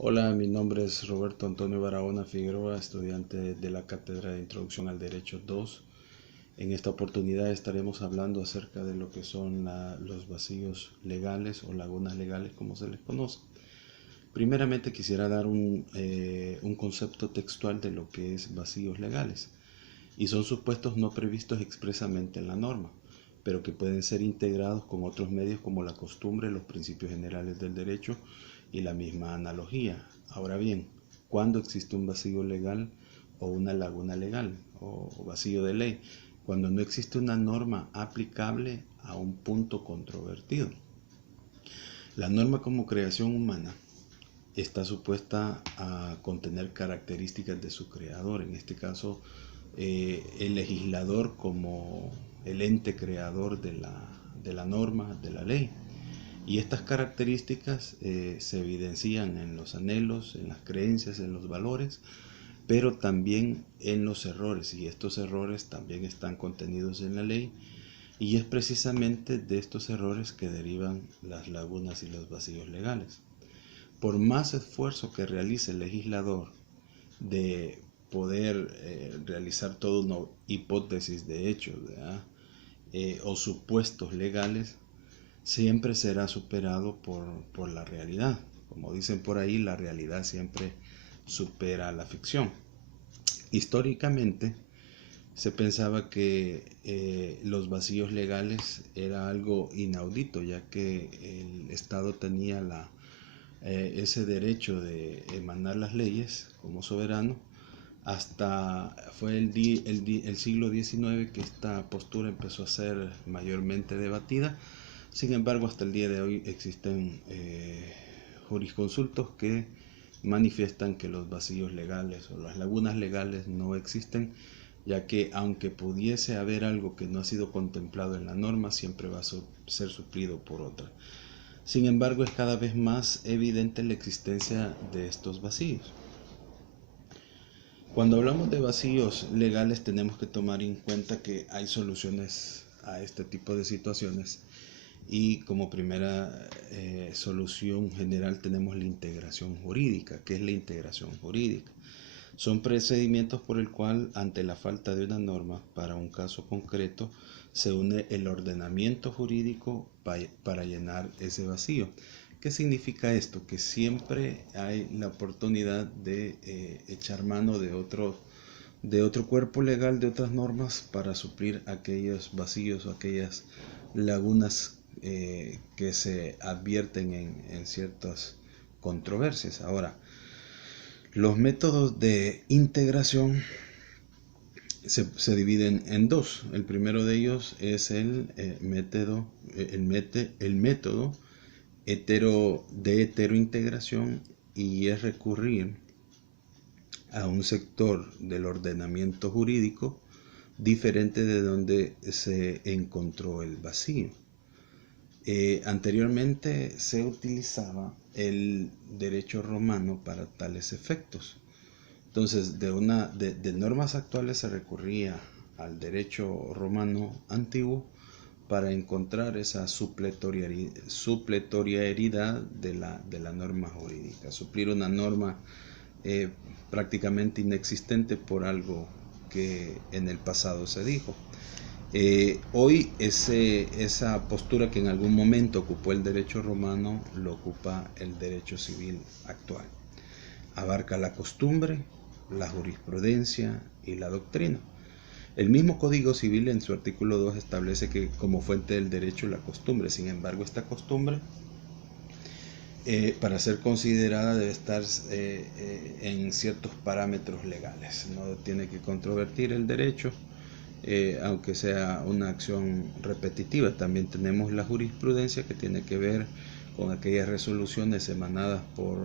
Hola, mi nombre es Roberto Antonio Barahona Figueroa, estudiante de la Cátedra de Introducción al Derecho 2. En esta oportunidad estaremos hablando acerca de lo que son los vacíos legales o lagunas legales, como se les conoce. Primeramente quisiera dar un concepto textual de lo que es vacíos legales, y son supuestos no previstos expresamente en la norma, pero que pueden ser integrados con otros medios como la costumbre, los principios generales del derecho y la misma analogía. Ahora bien, ¿cuándo existe un vacío legal o una laguna legal o vacío de ley? Cuando no existe una norma aplicable a un punto controvertido. La norma como creación humana está supuesta a contener características de su creador, en este caso el legislador como el ente creador de la norma, de la ley. Y estas características se evidencian en los anhelos, en las creencias, en los valores, pero también en los errores, y estos errores también están contenidos en la ley, y es precisamente de estos errores que derivan las lagunas y los vacíos legales. Por más esfuerzo que realice el legislador de poder realizar toda una hipótesis de hechos, o supuestos legales, siempre será superado por la realidad. Como dicen por ahí, la realidad siempre supera la ficción. Históricamente se pensaba que los vacíos legales era algo inaudito, ya que el Estado tenía ese derecho de emanar las leyes como soberano. Hasta fue el siglo XIX que esta postura empezó a ser mayormente debatida. Sin embargo, hasta el día de hoy existen jurisconsultos que manifiestan que los vacíos legales o las lagunas legales no existen, ya que aunque pudiese haber algo que no ha sido contemplado en la norma, siempre va a ser suplido por otra. Sin embargo, es cada vez más evidente la existencia de estos vacíos. Cuando hablamos de vacíos legales, tenemos que tomar en cuenta que hay soluciones a este tipo de situaciones, y como primera solución general tenemos la integración jurídica. ¿Qué es la integración jurídica? Son procedimientos por el cual, ante la falta de una norma para un caso concreto, se une el ordenamiento jurídico para llenar ese vacío. ¿Qué significa esto? Que siempre hay la oportunidad de echar mano de otro cuerpo legal, de otras normas, para suplir aquellos vacíos o aquellas lagunas que se advierten en ciertas controversias. Ahora, los métodos de integración se dividen en dos. El primero de ellos es el método de heterointegración, y es recurrir a un sector del ordenamiento jurídico diferente de donde se encontró el vacío. Anteriormente se utilizaba el derecho romano para tales efectos. Entonces, de normas actuales se recurría al derecho romano antiguo para encontrar esa supletoriedad de la norma jurídica, suplir una norma prácticamente inexistente por algo que en el pasado se dijo. Hoy esa postura que en algún momento ocupó el derecho romano lo ocupa el derecho civil actual. Abarca la costumbre, la jurisprudencia y la doctrina. El mismo Código Civil en su artículo 2 establece que como fuente del derecho la costumbre. Sin embargo, esta costumbre, para ser considerada, debe estar en ciertos parámetros legales. No tiene que controvertir el derecho, aunque sea una acción repetitiva. También tenemos la jurisprudencia, que tiene que ver con aquellas resoluciones emanadas por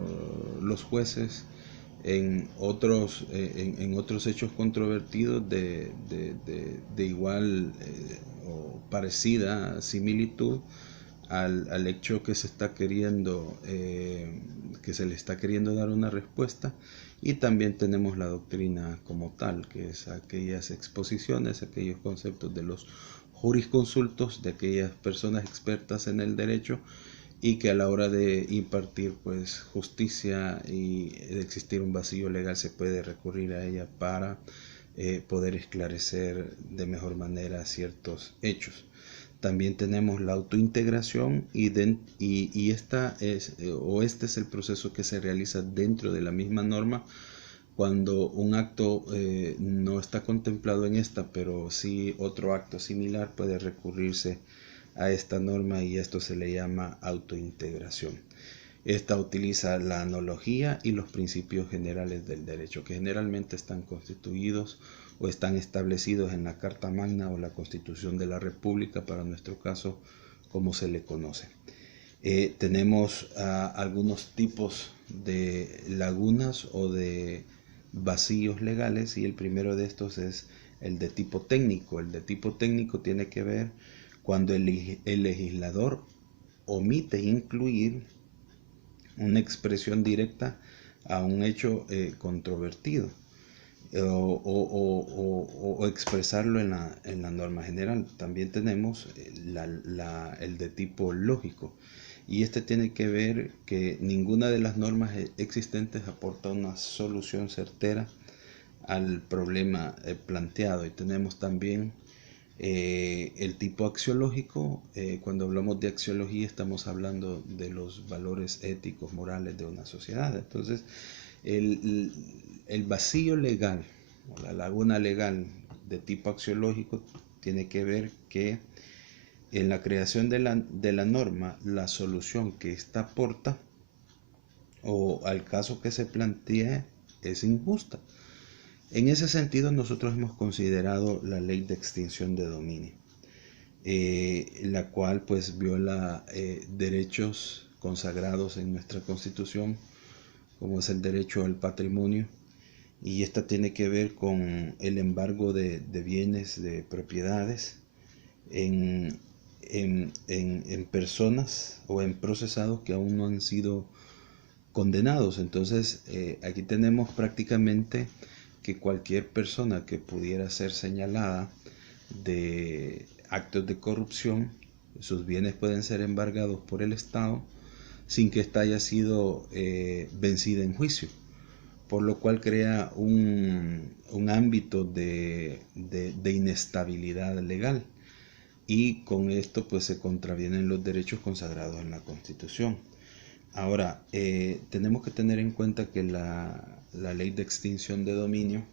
los jueces en otros hechos controvertidos de igual o parecida similitud al hecho que se está queriendo que se le está queriendo dar una respuesta. Y también tenemos la doctrina como tal, que es aquellas exposiciones, aquellos conceptos de los jurisconsultos, de aquellas personas expertas en el derecho, y que a la hora de impartir pues justicia y de existir un vacío legal se puede recurrir a ella para poder esclarecer de mejor manera ciertos hechos. También tenemos la autointegración y esta es, este es el proceso que se realiza dentro de la misma norma cuando un acto no está contemplado en esta, pero sí otro acto similar puede recurrirse a esta norma y esto se le llama autointegración. Esta utiliza la analogía y los principios generales del derecho, que generalmente están constituidos o están establecidos en la Carta Magna o la Constitución de la República, para nuestro caso, como se le conoce. Tenemos algunos tipos de lagunas o de vacíos legales, y el primero de estos es el de tipo técnico. El de tipo técnico tiene que ver cuando el legislador omite incluir una expresión directa a un hecho controvertido o expresarlo en la norma general. También tenemos el de tipo lógico, y este tiene que ver que ninguna de las normas existentes aporta una solución certera al problema planteado. Y tenemos también el tipo axiológico. Cuando hablamos de axiología estamos hablando de los valores éticos, morales de una sociedad. Entonces, el vacío legal o la laguna legal de tipo axiológico tiene que ver que en la creación de la norma, la solución que ésta aporta o al caso que se plantea es injusta. En ese sentido, nosotros hemos considerado la ley de extinción de dominio, la cual pues viola derechos consagrados en nuestra Constitución, como es el derecho al patrimonio, y esta tiene que ver con el embargo de bienes, de propiedades en personas o en procesados que aún no han sido condenados. Entonces, aquí tenemos prácticamente que cualquier persona que pudiera ser señalada de actos de corrupción, sus bienes pueden ser embargados por el Estado sin que ésta haya sido vencida en juicio, por lo cual crea un ámbito de inestabilidad legal, y con esto pues se contravienen los derechos consagrados en la Constitución. Ahora, tenemos que tener en cuenta que la ley de extinción de dominio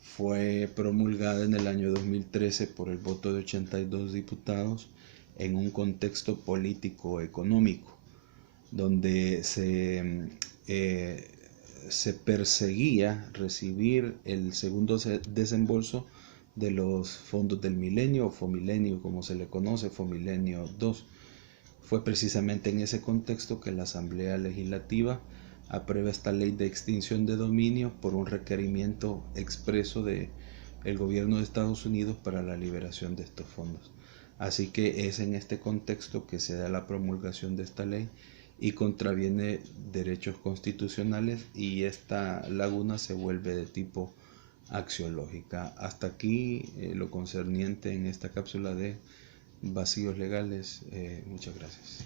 fue promulgada en el año 2013 por el voto de 82 diputados en un contexto político-económico, donde se perseguía recibir el segundo desembolso de los fondos del milenio o Fomilenio, como se le conoce, Fomilenio 2. Fue precisamente en ese contexto que la Asamblea Legislativa aprueba esta ley de extinción de dominio por un requerimiento expreso del gobierno de Estados Unidos para la liberación de estos fondos. Así que es en este contexto que se da la promulgación de esta ley y contraviene derechos constitucionales, y esta laguna se vuelve de tipo axiológica. Hasta aquí lo concerniente en esta cápsula de vacíos legales. Muchas gracias.